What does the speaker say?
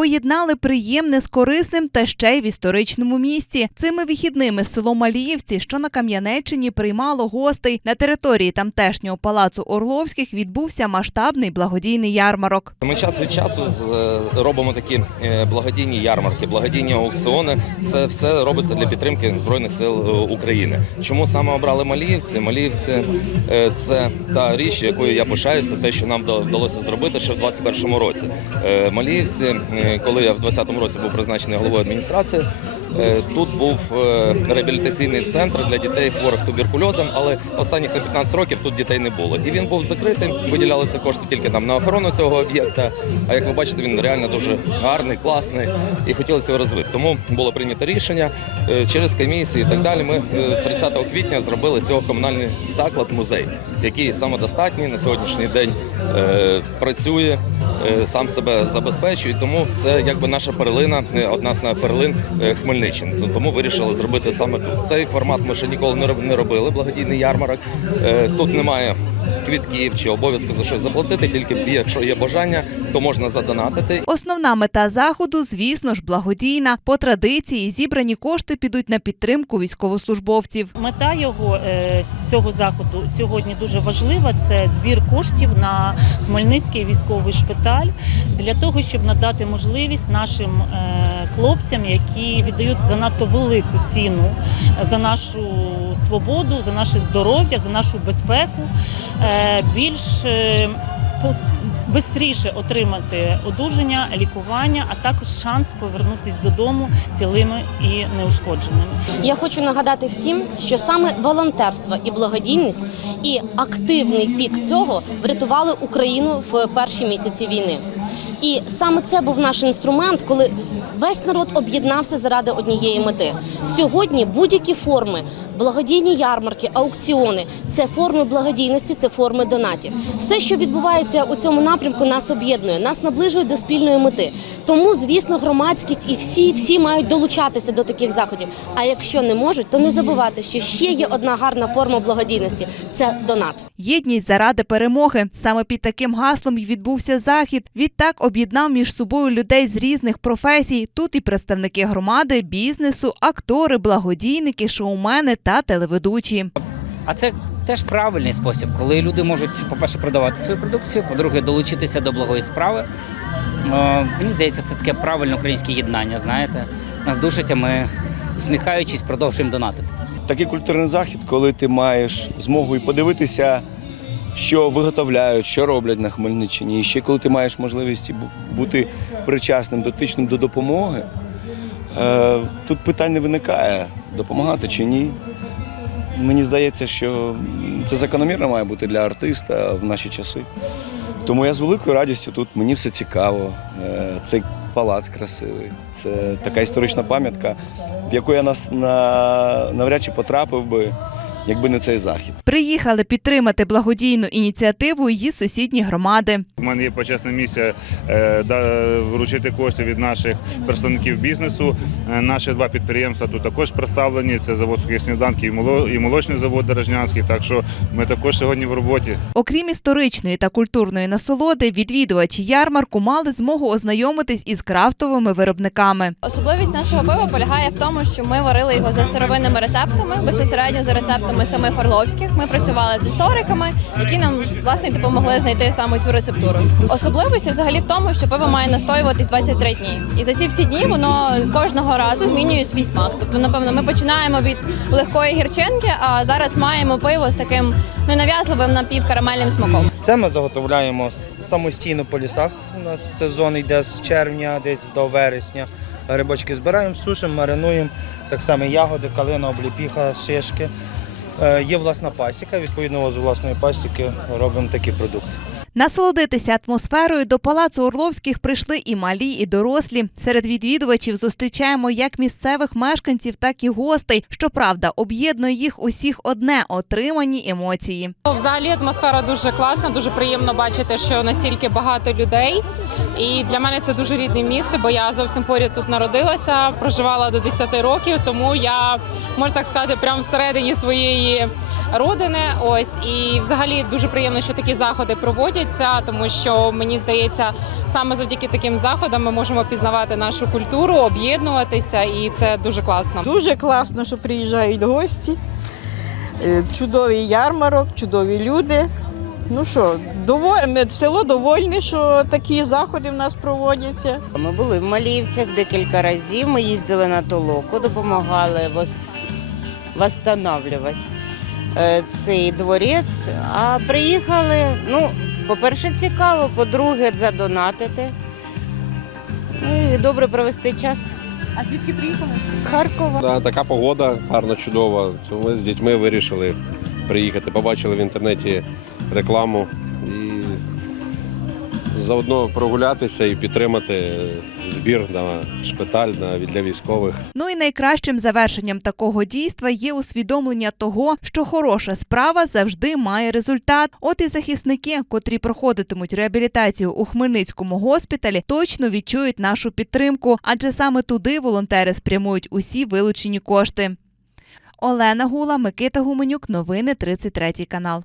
Поєднали приємне з корисним та ще й в історичному місті. Цими вихідними село Маліївці, що на Кам'янеччині, приймало гостей. На території тамтешнього палацу Орловських відбувся масштабний благодійний ярмарок. Ми час від часу з- робимо такі е, благодійні ярмарки, благодійні аукціони. Це все робиться для підтримки збройних сил е, України. Чому саме обрали Маліївці? Маліївці е, це та річ, якою я пишаюся, те, що нам вда- вдалося зробити ще в 2021 році. Е, Маліївці, е, коли я в 2020 році був призначений головою адміністрації. е, Тут був е, реабілітаційний центр для дітей хворих туберкульозом, але останніх на 15 років тут дітей не було. І він був закритий. Виділялися кошти тільки нам на охорону цього об'єкта. А як ви бачите, він реально дуже гарний, класний і хотілося його розвити. Тому було прийнято рішення е, через комісії і так далі. Ми е, 30 квітня зробили цього комунальний заклад, музей, який самодостатній на сьогоднішній день працює. Е, Сам себе забезпечує, тому це якби наша перлина, е, одна з перлин е, Хмельниччини. Тому вирішили зробити саме тут. Цей формат ми ще ніколи не роб- не робили. Благодійний ярмарок. Тут немає квітків чи обов'язку за щось заплатити. Тільки якщо є бажання, то можна задонатити. Основна мета заходу, звісно ж, благодійна. По традиції зібрані кошти підуть на підтримку військовослужбовців. Мета його е, цього заходу сьогодні дуже важлива. Це збір коштів на Хмельницький військовий шпиталь для того, щоб надати можливість нашим е, хлопцям, які віддають занадто велику ціну за нашу свободу, за наше здоров'я, за нашу безпеку, е, більш е, Бистріше отримати одужання, лікування, а також шанс повернутися додому цілими і неушкодженими. Я хочу нагадати всім, що саме волонтерство і благодійність і активний пік цього врятували Україну в перші місяці війни. І саме це був наш інструмент, коли весь народ об'єднався заради однієї мети. Сьогодні будь-які форми, благодійні ярмарки, аукціони це форми благодійності, це форми донатів. Все, що відбувається у цьому напрямку, нас об'єднує, нас наближує до спільної мети. Тому, звісно, громадськість і всі, всі мають долучатися до таких заходів. А якщо не можуть, то не забувати, що ще є одна гарна форма благодійності це донат. Єдність заради перемоги. Саме під таким гаслом й відбувся захід. Відтак об'єднав між собою людей з різних професій. Тут і представники громади, бізнесу, актори, благодійники, шоумени та телеведучі. А це теж правильний спосіб, коли люди можуть, по-перше, продавати свою продукцію, по-друге, долучитися до благої справи. Е, Мені здається, це таке правильне українське єднання. Знаєте, нас душить, а ми усміхаючись, продовжуємо донатити. Такий культурний захід, коли ти маєш змогу і подивитися, що виготовляють, що роблять на Хмельниччині. І ще коли ти маєш можливість бути причасним, дотичним до допомоги, е, тут питань не виникає, допомагати чи ні. Мені здається, що це закономірно має бути для артиста в наші часи. Тому я з великою радістю тут мені все цікаво. Е, Цей палац красивий. Це така історична пам'ятка, в яку я нас навряд чи потрапив би, якби не цей захід. Приїхали підтримати благодійну ініціативу її сусідні громади. У мене є почесна місія е, да- вручити кошти від наших представників бізнесу. Е, Наші два підприємства тут також представлені. Це завод сухих сніданків і моло- і молочний завод Дорожнянський. Так що ми також сьогодні в роботі. Окрім історичної та культурної насолоди, відвідувачі ярмарку мали змогу ознайомитись із крафтовими виробниками. Особливість нашого пива полягає в тому, що ми варили його за старовинними рецептами, безпосередньо за рецептами самих Орловських. Ми працювали з істориками, які нам власне допомогли знайти саме цю рецептуру. Особливість взагалі в тому, що пиво має настоюватись 23 дні. І за ці всі дні воно кожного разу змінює свій смак. Тобто, напевно, ми починаємо від легкої гірчинки, а зараз маємо пиво з таким ненав'язливим напівкарамельним смаком. Це ми заготовляємо самостійно по лісах. У нас сезон йде з червня десь до вересня. Грибочки збираємо, сушимо, маринуємо. Так само ягоди, калина, обліпіха, шишки. Е, Є власна пасіка, відповідно з власної пасіки робимо такі продукти. Насолодитися атмосферою до палацу Орловських прийшли і малі, і дорослі. Серед відвідувачів зустрічаємо як місцевих мешканців, так і гостей. Щоправда, об'єднує їх усіх одне отримані емоції. Взагалі атмосфера дуже класна, дуже приємно бачити, що настільки багато людей. І для мене це дуже рідне місце, бо я зовсім поряд тут народилася, проживала до 10 років, тому я можна так сказати, прямо всередині своєї родини. Ось і взагалі дуже приємно, що такі заходи проводять подобається, тому що мені здається, саме завдяки таким заходам ми можемо пізнавати нашу культуру, об'єднуватися, і це дуже класно. Дуже класно, що приїжджають гості. Е, Чудовий ярмарок, чудові люди. Ну що, село довольне, що такі заходи в нас проводяться. Ми були в Маліївцях декілька разів. Ми їздили на толоку, допомагали вос... восстанавлювати е, цей дворець. А приїхали, ну, по-перше, цікаво, по-друге, задонатити. Ну і добре провести час. А звідки приїхали? З Харкова. Да, така погода гарна, чудова. Ми з дітьми вирішили приїхати. Побачили в інтернеті рекламу заодно прогулятися і підтримати збір на шпиталь для військових. Ну і найкращим завершенням такого дійства є усвідомлення того, що хороша справа завжди має результат. От і захисники, котрі проходитимуть реабілітацію у Хмельницькому госпіталі, точно відчують нашу підтримку, адже саме туди волонтери спрямують усі вилучені кошти. Олена Гула, Микита Гуменюк, новини 33 канал.